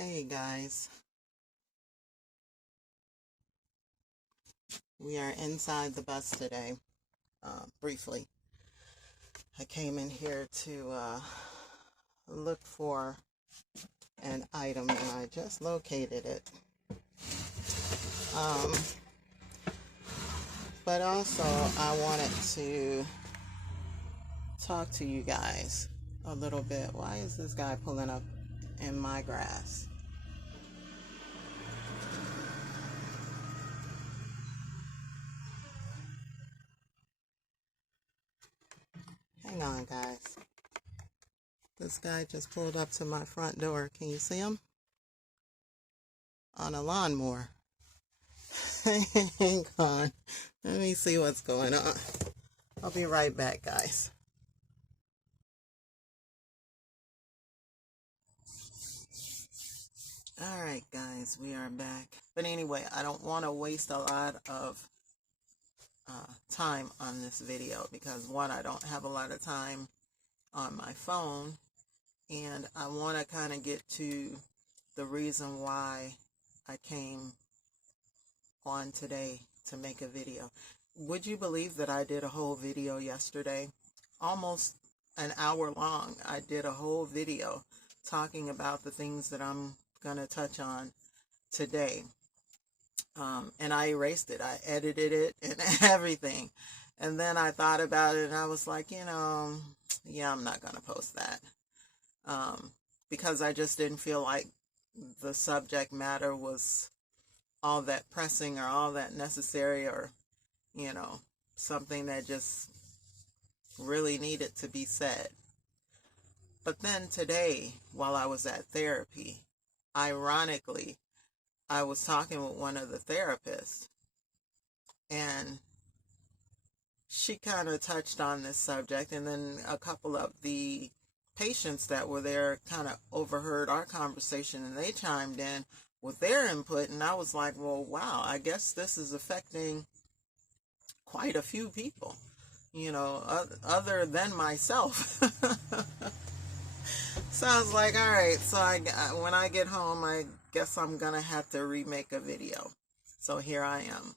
Hey guys, we are inside the bus today. Briefly, I came in here to look for an item and I just located it. Um, but also, I wanted to talk to you guys a little bit. Why is this guy pulling up in my grass? Hang on, guys. This guy just pulled up to my front door. Can you see him? On a lawnmower. Hang on. Let me see what's going on. I'll be right back, guys. All right, guys, we are back. But anyway, I don't want to waste a lot of time on this video because, one, I don't have a lot of time on my phone, and I want to kind of get to the reason why I came on today to make a video. Would you believe that I did a whole video yesterday? Almost an hour long. I did a whole video talking about the things that I'm going to touch on today. And I erased it. I edited it and everything. And then I thought about it and I was like, yeah, I'm not going to post that. Because I just didn't feel like the subject matter was all that pressing or all that necessary or, something that just really needed to be said. But then today, while I was at therapy, ironically, I was talking with one of the therapists, and she kind of touched on this subject, and then a couple of the patients that were there kind of overheard our conversation, and they chimed in with their input, and I was like, well, wow, I guess this is affecting quite a few people, other than myself. So I was like, all right, so when I get home, I guess I'm going to have to remake a video. So here I am.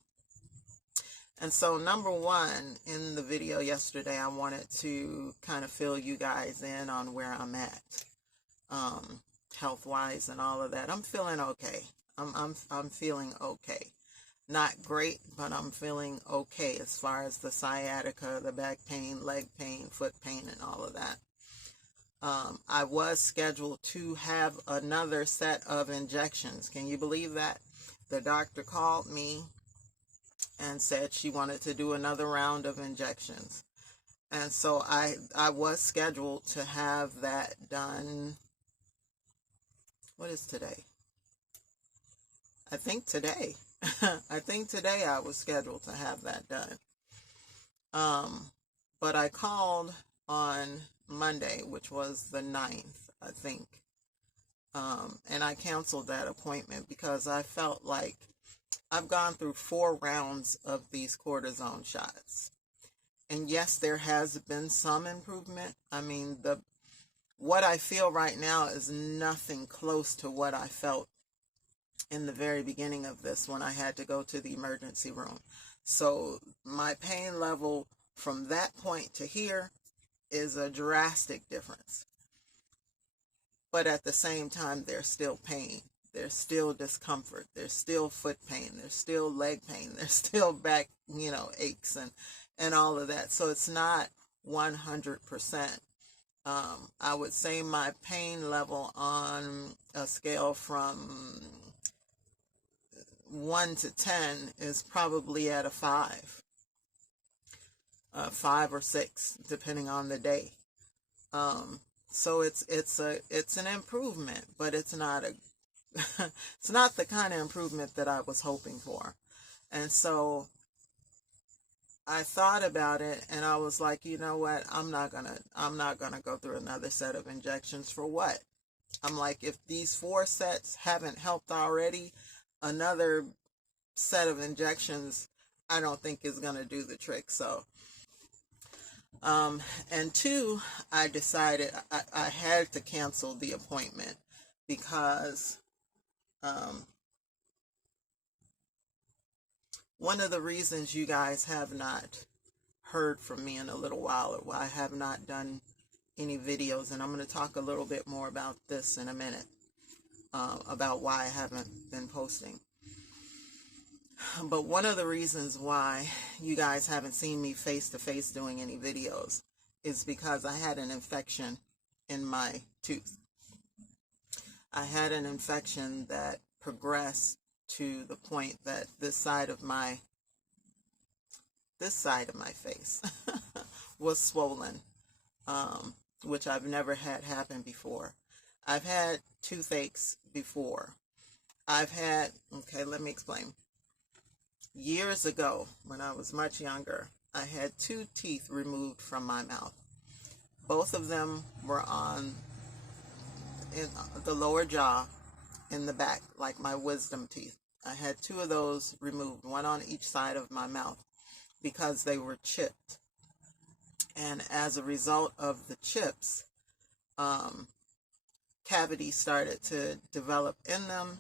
And so number one, in the video yesterday, I wanted to kind of fill you guys in on where I'm at, health-wise and all of that. I'm feeling okay. I'm feeling okay. Not great, but I'm feeling okay as far as the sciatica, the back pain, leg pain, foot pain, and all of that. I was scheduled to have another set of injections. Can you believe that? The doctor called me and said she wanted to do another round of injections. And so I was scheduled to have that done. What is today? I think today. I think today I was scheduled to have that done. But I called on Monday, which was the 9th, I think. And I canceled that appointment because I felt like I've gone through 4 rounds of these cortisone shots. And yes, there has been some improvement. I mean, what I feel right now is nothing close to what I felt in the very beginning of this when I had to go to the emergency room. So my pain level from that point to here is a drastic difference. But at the same time, there's still pain. There's still discomfort. There's still foot pain. There's still leg pain. There's still back, aches and all of that. So it's not 100%. I would say my pain level on a scale from 1 to 10 is probably at a 5. 5 or 6, depending on the day. So it's an improvement, but it's not it's not the kind of improvement that I was hoping for. And so I thought about it and I was like, you know what? I'm not gonna go through another set of injections for what? I'm like, if these 4 sets haven't helped already, another set of injections I don't think is gonna do the trick. So and 2, I decided I had to cancel the appointment because One of the reasons you guys have not heard from me in a little while, or why I have not done any videos, and I'm going to talk a little bit more about this in a minute, about why I haven't been posting. But one of the reasons why you guys haven't seen me face to face doing any videos is because I had an infection in my tooth. I had an infection that progressed to the point that this side of my face was swollen, which I've never had happen before. I've had toothaches before. Okay, let me explain. Years ago, when I was much younger, I had 2 teeth removed from my mouth. Both of them were in the lower jaw, in the back, like my wisdom teeth. I had 2 of those removed, one on each side of my mouth, because they were chipped. And as a result of the chips, cavities started to develop in them,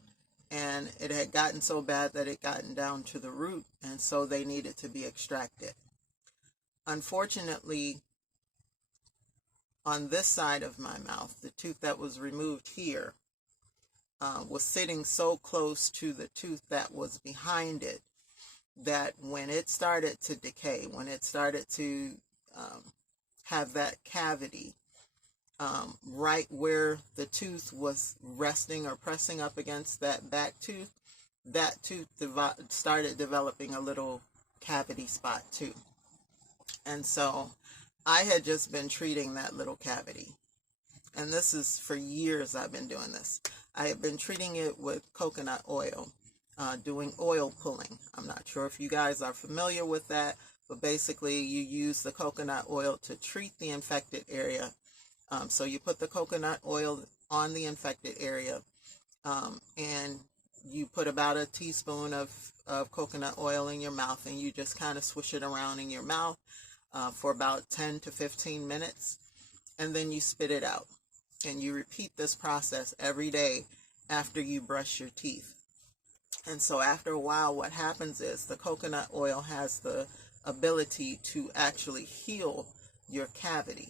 and it had gotten so bad that it gotten down to the root, and so they needed to be extracted. Unfortunately, on this side of my mouth, the tooth that was removed here was sitting so close to the tooth that was behind it that when it started to decay, when it started to have that cavity, right where the tooth was resting or pressing up against that back tooth, that tooth started developing a little cavity spot too. And so I had just been treating that little cavity. And this is for years I've been doing this. I have been treating it with coconut oil, doing oil pulling. I'm not sure if you guys are familiar with that, but basically you use the coconut oil to treat the infected area. So you put the coconut oil on the infected area, and you put about a teaspoon of coconut oil in your mouth, and you just kind of swish it around in your mouth for about 10 to 15 minutes, and then you spit it out. And you repeat this process every day after you brush your teeth. And so after a while, what happens is the coconut oil has the ability to actually heal your cavity,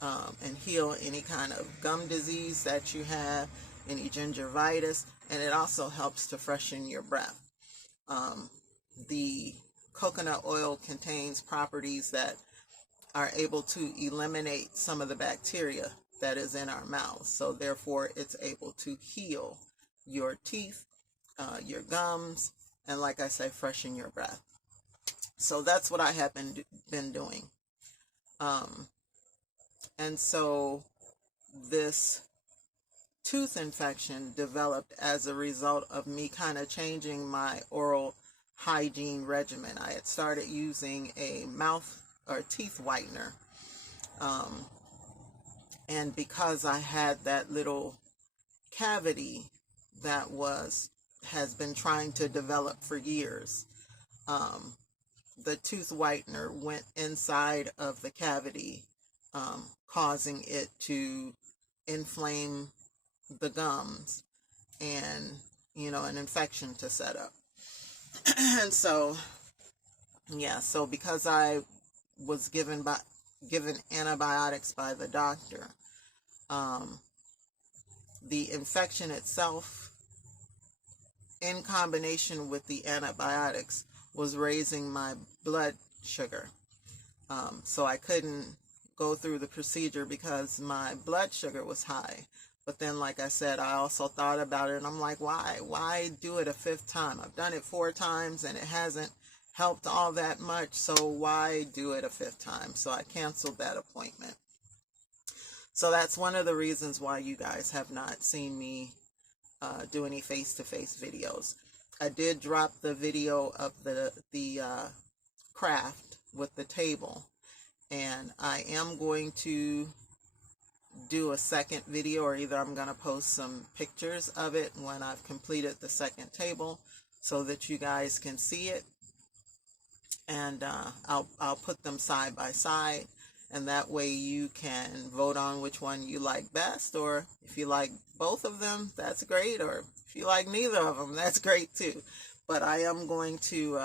and heal any kind of gum disease that you have, any gingivitis, and it also helps to freshen your breath. The coconut oil contains properties that are able to eliminate some of the bacteria that is in our mouths. So therefore, it's able to heal your teeth, your gums, and like I say, freshen your breath. So that's what I have been doing. And so this tooth infection developed as a result of me kind of changing my oral hygiene regimen. I had started using a mouth or teeth whitener. And because I had that little cavity that has been trying to develop for years, the tooth whitener went inside of the cavity, causing it to inflame the gums and, an infection to set up. And so, so because I was given antibiotics by the doctor, the infection itself, in combination with the antibiotics, was raising my blood sugar. So I couldn't go through the procedure because my blood sugar was high. But then, like I said, I also thought about it, and I'm like, why do it a 5th time? I've done it 4 times and it hasn't helped all that much, so why do it a 5th time? So I canceled that appointment. So that's one of the reasons why you guys have not seen me do any face-to-face videos. I did drop the video of the craft with the table, and I am going to do a second video, or either I'm going to post some pictures of it when I've completed the second table so that you guys can see it. And I'll put them side by side, and that way you can vote on which one you like best, or if you like both of them, that's great, or if you like neither of them, that's great too. But I am going to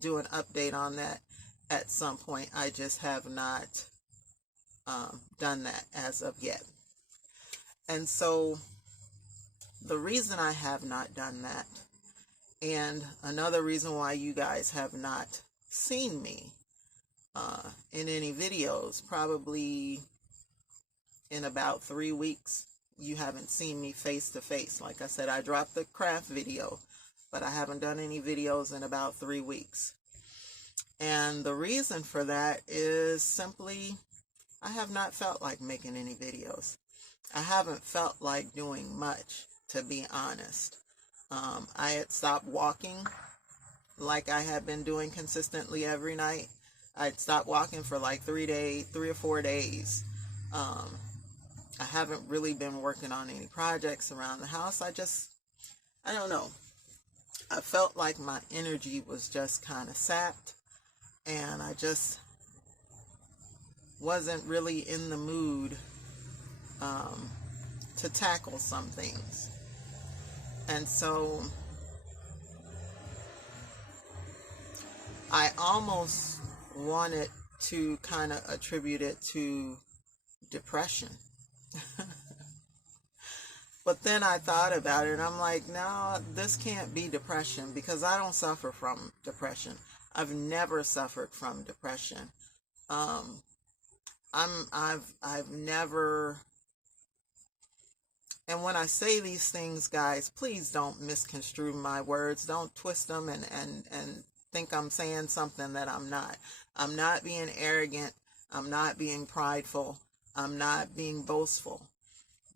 do an update on that at some point. I just have not done that as of yet. And so the reason I have not done that, and another reason why you guys have not seen me in any videos, probably in about 3 weeks, you haven't seen me face to face. Like I said, I dropped the craft video, but I haven't done any videos in about 3 weeks. And the reason for that is simply I have not felt like making any videos. I haven't felt like doing much, to be honest. I had stopped walking like I had been doing consistently every night. I'd stopped walking for like 3 or 4 days. I haven't really been working on any projects around the house. I don't know. I felt like my energy was just kind of sapped, and I just wasn't really in the mood to tackle some things. And so I almost wanted to kind of attribute it to depression. But then I thought about it and I'm like, no, this can't be depression, because I don't suffer from depression. I've never suffered from depression. I've never, and when I say these things, guys, please don't misconstrue my words. Don't twist them and think I'm saying something that I'm not. I'm not being arrogant. I'm not being prideful. I'm not being boastful.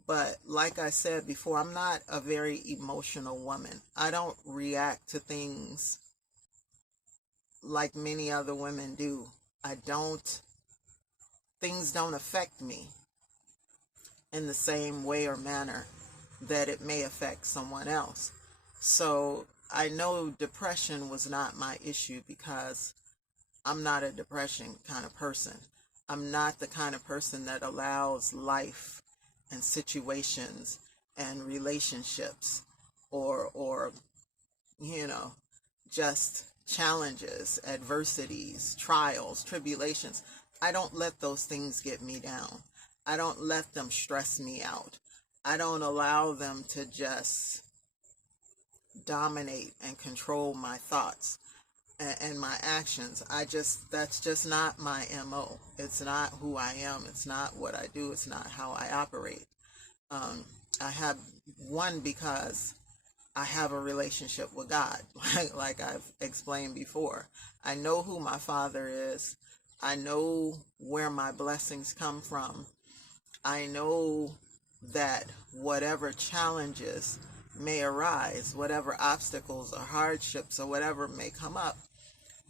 But like I said before, I'm not a very emotional woman. I don't react to things like many other women do. Things don't affect me in the same way or manner that it may affect someone else. So I know depression was not my issue, because I'm not a depression kind of person. I'm not the kind of person that allows life and situations and relationships or just challenges, adversities, trials, tribulations. I don't let those things get me down. I don't let them stress me out. I don't allow them to just dominate and control my thoughts and my actions. That's just not my MO. It's not who I am. It's not what I do. It's not how I operate. I have one because I have a relationship with God, like I've explained before. I know who my Father is. I know where my blessings come from. I know that whatever challenges may arise, whatever obstacles or hardships or whatever may come up,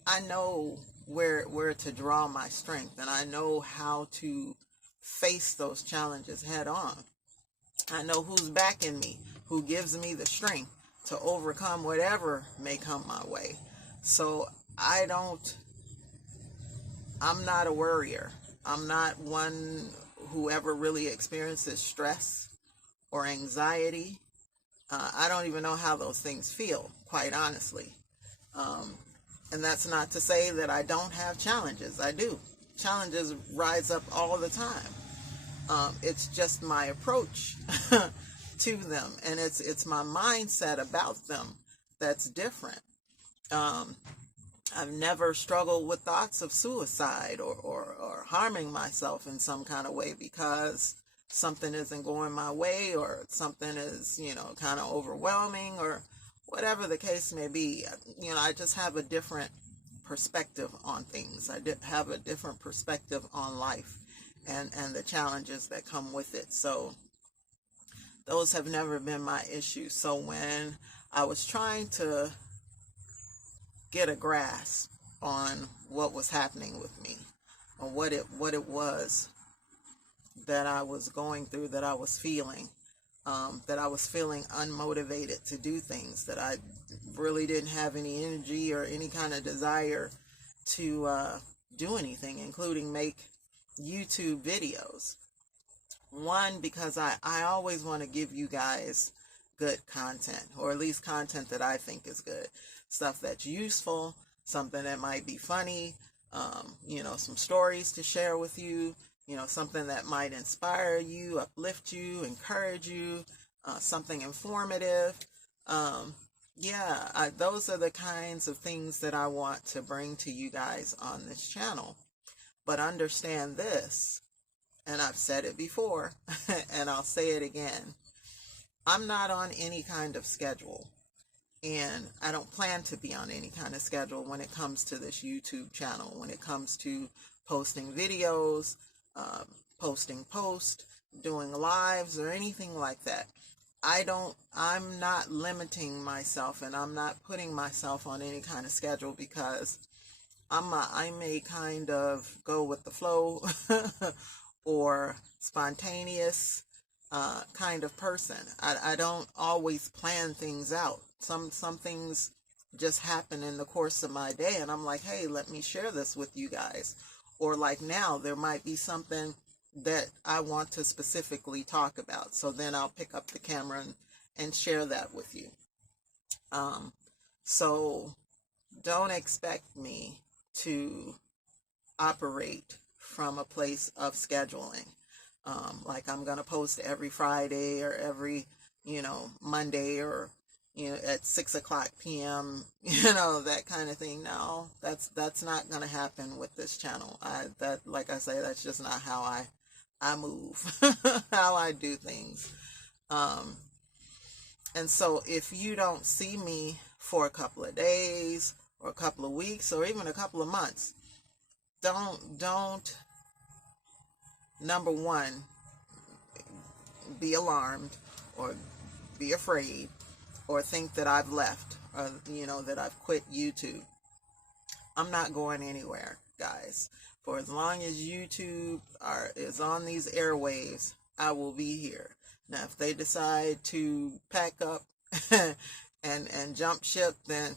I know where to draw my strength, and I know how to face those challenges head on. I know who's backing me, who gives me the strength to overcome whatever may come my way. So I'm not a worrier. I'm not one who ever really experiences stress or anxiety. I don't even know how those things feel, quite honestly. And that's not to say that I don't have challenges. I do. Challenges rise up all the time. It's just my approach to them, and it's my mindset about them that's different. I've never struggled with thoughts of suicide or harming myself in some kind of way because something isn't going my way, or something is, kind of overwhelming, or whatever the case may be. I just have a different perspective on things. I have a different perspective on life and the challenges that come with it. So those have never been my issue. So when I was trying to get a grasp on what was happening with me, or what it was that I was going through, that I was feeling unmotivated to do things, that I really didn't have any energy or any kind of desire to do anything, including make YouTube videos. One, because I always want to give you guys good content, or at least content that I think is good. Stuff that's useful, something that might be funny, some stories to share with you, something that might inspire you, uplift you, encourage you, something informative. Those are the kinds of things that I want to bring to you guys on this channel. But understand this, and I've said it before, and I'll say it again. I'm not on any kind of schedule, and I don't plan to be on any kind of schedule when it comes to this YouTube channel, when it comes to posting videos, posting posts, doing lives, or anything like that. I'm not limiting myself, and I'm not putting myself on any kind of schedule, because I'm a kind of go with the flow or spontaneous kind of person. I don't always plan things out. Some things just happen in the course of my day, and I'm like, hey, let me share this with you guys. Or like now, there might be something that I want to specifically talk about. So then I'll pick up the camera and share that with you. So don't expect me to operate from a place of scheduling. Like I'm going to post every Friday or every, Monday, or, at 6:00 p.m., that kind of thing. No, that's not going to happen with this channel. Like I say, that's just not how I move, how I do things. And so if you don't see me for a couple of days or a couple of weeks or even a couple of months, don't number one, be alarmed or be afraid or think that I've left, or that I've quit YouTube. I'm not going anywhere, guys. For as long as YouTube is on these airwaves, I will be here. Now, if they decide to pack up and jump ship, then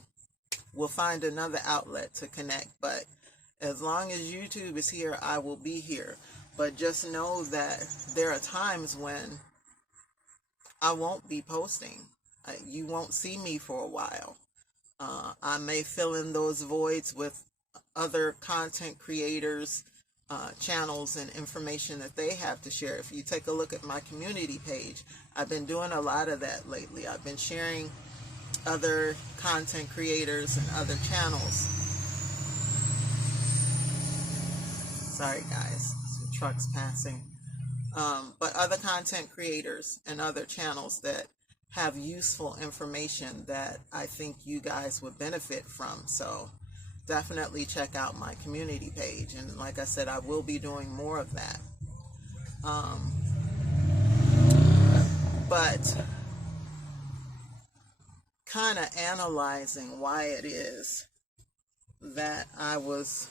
we'll find another outlet to connect. But as long as YouTube is here, I will be here. But just know that there are times when I won't be posting. You won't see me for a while. I may fill in those voids with other content creators, channels, and information that they have to share. If you take a look at my community page, I've been doing a lot of that lately. I've been sharing other content creators and other channels. Sorry guys, some trucks passing. But other content creators and other channels that have useful information that I think you guys would benefit from. So definitely check out my community page. And like I said, I will be doing more of that. But kind of analyzing why it is that I was,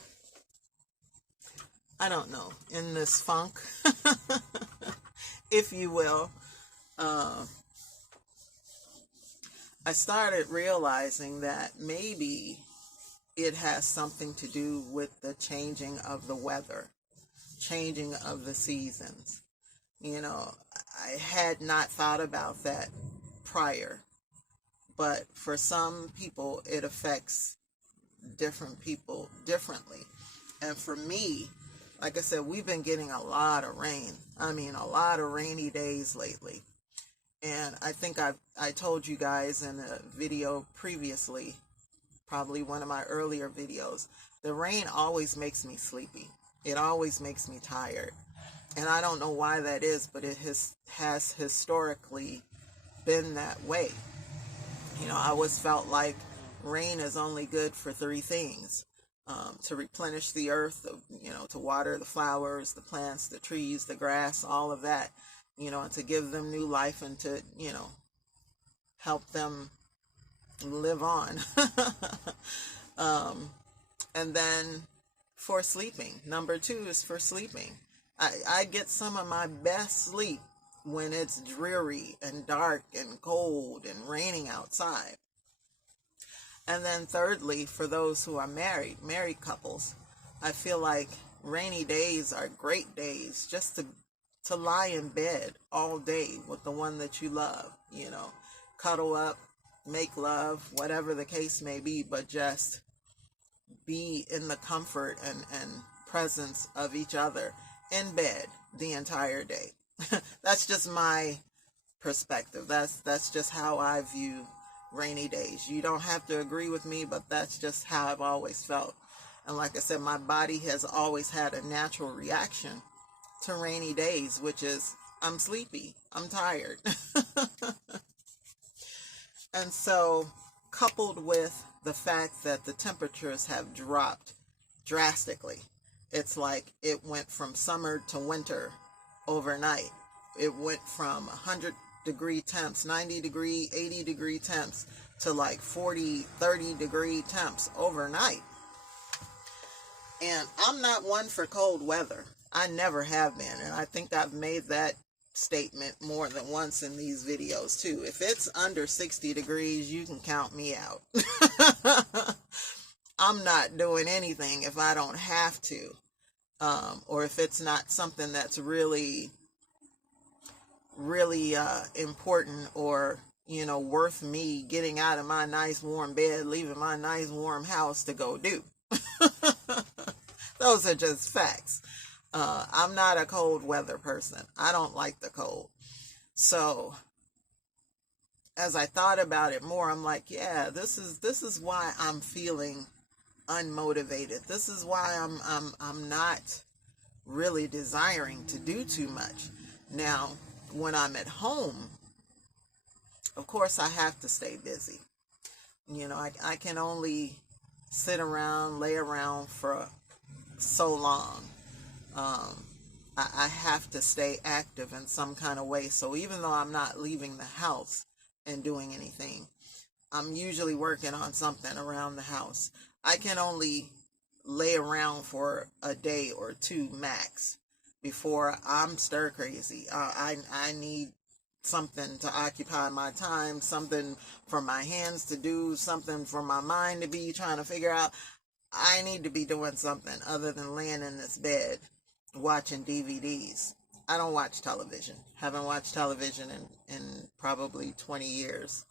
I don't know, in this funk, if you will. I started realizing that maybe it has something to do with the changing of the weather, changing of the seasons. I had not thought about that prior, but for some people, it affects different people differently. And for me, like I said, we've been getting a lot of rain. I mean, a lot of rainy days lately. And I think I told you guys in a video previously, probably one of my earlier videos, the rain always makes me sleepy. It always makes me tired. And I don't know why that is, but it has historically been that way. I always felt like rain is only good for three things. To replenish the earth, to water the flowers, the plants, the trees, the grass, all of that, and to give them new life and to, help them live on. And then for sleeping, number two is for sleeping. I get some of my best sleep when it's dreary and dark and cold and raining outside. And then thirdly, for those who are married couples, I feel like rainy days are great days just to lie in bed all day with the one that you love, cuddle up, make love, whatever the case may be, but just be in the comfort and presence of each other in bed the entire day. That's just my perspective. That's just how I view rainy days. You don't have to agree with me, but that's just how I've always felt. And like I said, my body has always had a natural reaction to rainy days, which is I'm sleepy, I'm tired. And so, coupled with the fact that the temperatures have dropped drastically, it's like it went from summer to winter overnight. It went from 100-degree temps, 90-degree, 80-degree temps to like 40, 30-degree temps overnight. And I'm not one for cold weather. I never have been. And I think I've made that statement more than once in these videos too. If it's under 60 degrees, you can count me out. I'm not doing anything if I don't have to. Or if it's not something that's really important or, worth me getting out of my nice warm bed, leaving my nice warm house to go do. Those are just facts. I'm not a cold weather person. I don't like the cold. So as I thought about it more, I'm like, yeah, this is why I'm feeling unmotivated. This is why I'm not really desiring to do too much. Now, when I'm at home, of course I have to stay busy. I can only sit around, lay around for so long. I have to stay active in some kind of way. So even though I'm not leaving the house and doing anything, I'm usually working on something around the house. I can only lay around for a day or two max before I'm stir crazy. I need something to occupy my time, something for my hands to do, something for my mind to be trying to figure out. I need to be doing something other than laying in this bed watching DVDs. I don't watch television. Haven't watched television in probably 20 years.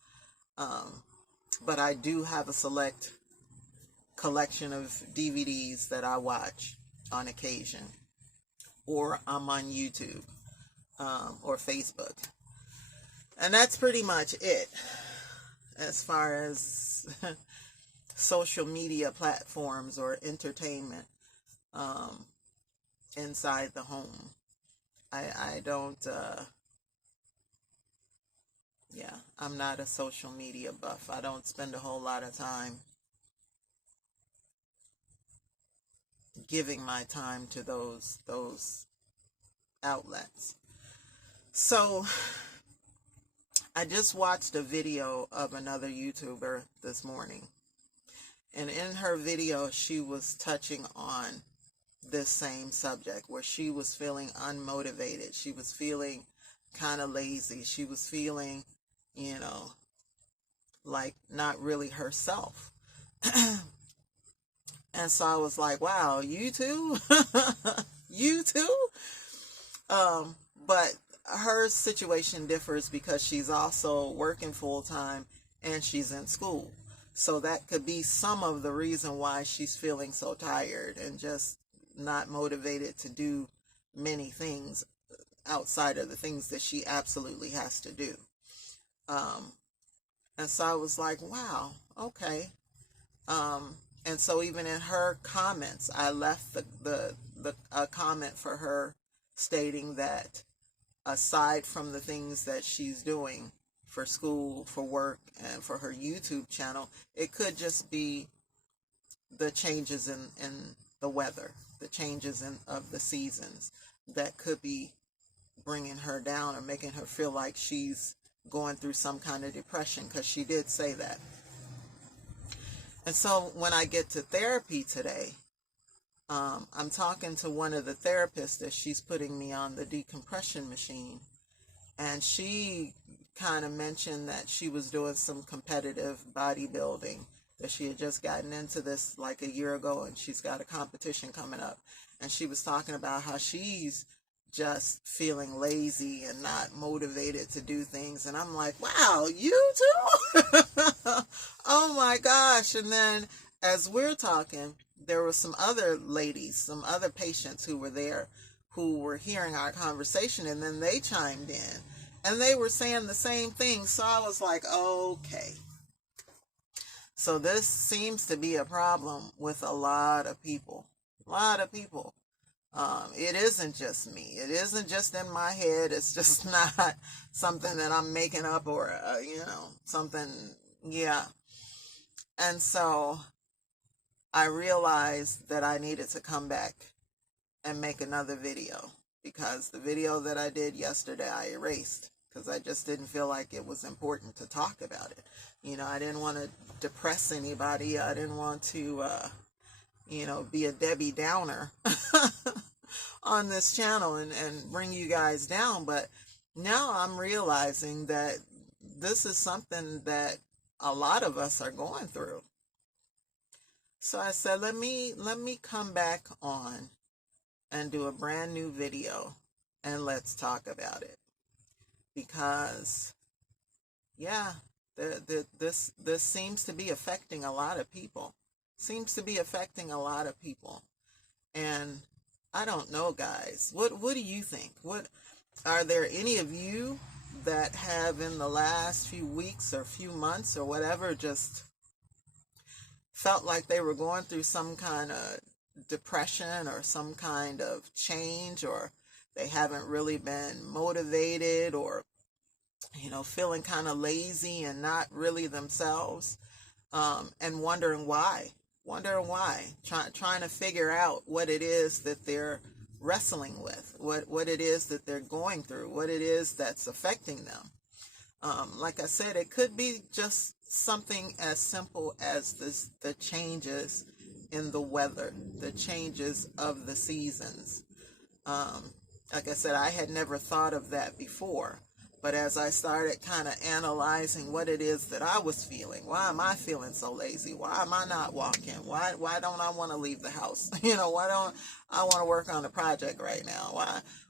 But I do have a select collection of DVDs that I watch on occasion. Or I'm on YouTube or Facebook. And that's pretty much it as far as social media platforms or entertainment inside the home. I don't, I'm not a social media buff. I don't spend a whole lot of time giving my time to those outlets. So I just watched a video of another YouTuber this morning. And in her video, she was touching on this same subject where she was feeling unmotivated. She was feeling kind of lazy. She was feeling, like not really herself. And so I was like, wow, you too? You too? But her situation differs because she's also working full time and she's in school. So that could be some of the reason why she's feeling so tired and just not motivated to do many things outside of the things that she absolutely has to do. And so I was like, wow, okay. And so even in her comments, I left a comment for her stating that aside from the things that she's doing for school, for work, and for her YouTube channel, it could just be the changes in the weather, the changes of the seasons that could be bringing her down or making her feel like she's going through some kind of depression, because she did say that. And so when I get to therapy today, I'm talking to one of the therapists that she's putting me on the decompression machine. And she kind of mentioned that she was doing some competitive bodybuilding that she had just gotten into this like a year ago, and she's got a competition coming up. And she was talking about how she's just feeling lazy and not motivated to do things. And I'm like, wow, you too? Oh my gosh. And then as we're talking, there were some other ladies, some other patients who were there who were hearing our conversation, and then they chimed in and they were saying the same thing. So I was like, okay. So this seems to be a problem with a lot of people. A lot of people. It isn't just me. It isn't just in my head. It's just not something that I'm making up or, something. Yeah. And so I realized that I needed to come back and make another video, because the video that I did yesterday I erased because I just didn't feel like it was important to talk about it. I didn't want to depress anybody. I didn't want to, be a Debbie Downer on this channel and bring you guys down. But now I'm realizing that this is something that a lot of us are going through. So I said, let me come back on and do a brand new video and let's talk about it. Because, yeah, this seems to be affecting a lot of people. Seems to be affecting a lot of people. And I don't know, guys. What do you think? Are there any of you that have in the last few weeks or few months or whatever just felt like they were going through some kind of depression or some kind of change, or they haven't really been motivated, or feeling kind of lazy and not really themselves, and wondering why, trying to figure out what it is that they're wrestling with, what it is that they're going through, what it is that's affecting them. Like I said, it could be just something as simple as the changes in the weather, the changes of the seasons. Like I said, I had never thought of that before. But as I started kind of analyzing what it is that I was feeling, why am I feeling so lazy? Why am I not walking? Why don't I want to leave the house? Why don't I want to work on a project right now?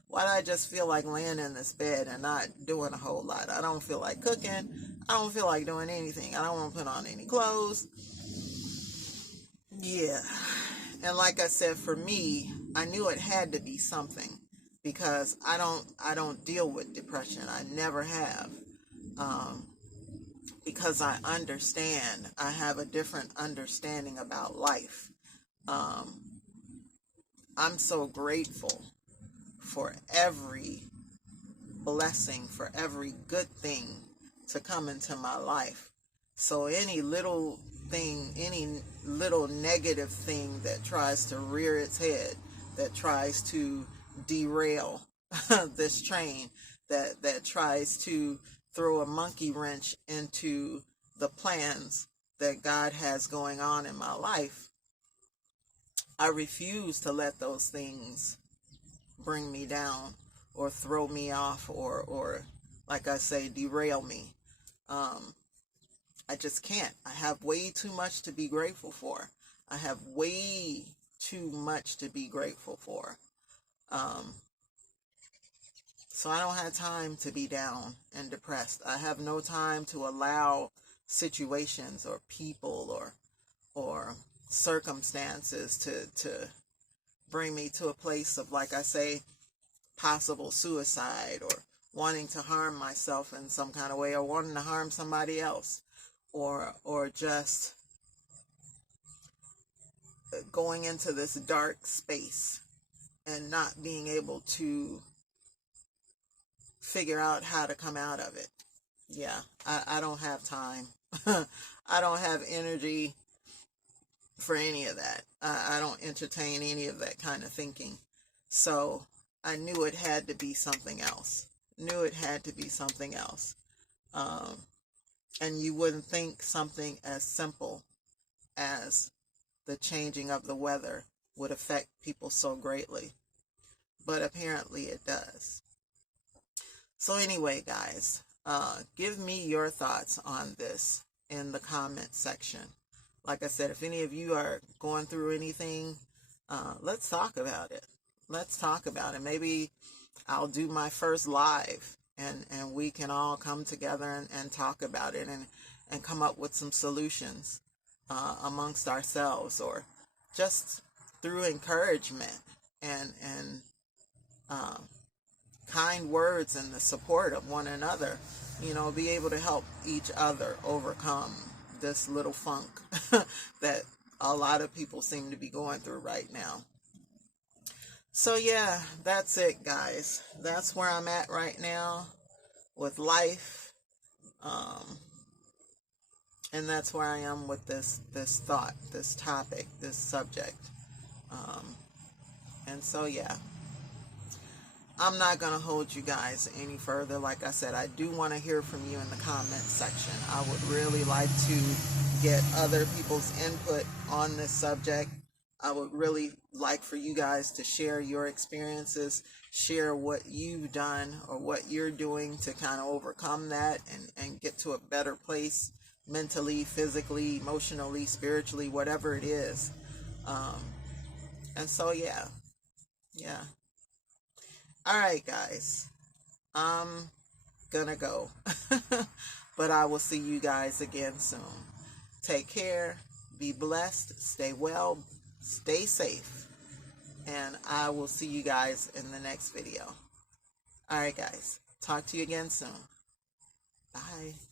Why do I just feel like laying in this bed and not doing a whole lot? I don't feel like cooking. I don't feel like doing anything. I don't want to put on any clothes. Yeah. And like I said, for me, I knew it had to be something. Because I don't deal with depression. I never have. Because I understand. I have a different understanding about life. I'm so grateful for every blessing, for every good thing to come into my life. So any little thing, any little negative thing that tries to rear its head, that tries to derail this train, that tries to throw a monkey wrench into the plans that God has going on in my life, I refuse to let those things bring me down or throw me off or like I say, derail me. I just can't. I have way too much to be grateful for. I have way too much to be grateful for. So I don't have time to be down and depressed. I have no time to allow situations or people or circumstances to bring me to a place of, like I say, possible suicide or wanting to harm myself in some kind of way, or wanting to harm somebody else, or just going into this dark space and not being able to figure out how to come out of it. Yeah, I don't have time. I don't have energy for any of that. I don't entertain any of that kind of thinking. So I knew it had to be something else. And you wouldn't think something as simple as the changing of the weather would affect people so greatly. But apparently it does. So anyway, guys, give me your thoughts on this in the comment section. like I said, if any of you are going through anything, let's talk about it. Let's talk about it. Maybe I'll do my first live, and we can all come together and talk about it, and come up with some solutions amongst ourselves, or just through encouragement and kind words and the support of one another, be able to help each other overcome this little funk that a lot of people seem to be going through right now. So yeah, that's it, guys. That's where I'm at right now with life. And that's where I am with this thought, this topic, this subject. And so yeah, I'm not going to hold you guys any further. Like I said, I do want to hear from you in the comment section. I would really like to get other people's input on this subject. I would really like for you guys to share your experiences, share what you've done or what you're doing to kind of overcome that and get to a better place mentally, physically, emotionally, spiritually, whatever it is. And so, yeah. All right, guys. I'm gonna go. But I will see you guys again soon. Take care. Be blessed. Stay well. Stay safe. And I will see you guys in the next video. All right, guys. Talk to you again soon. Bye.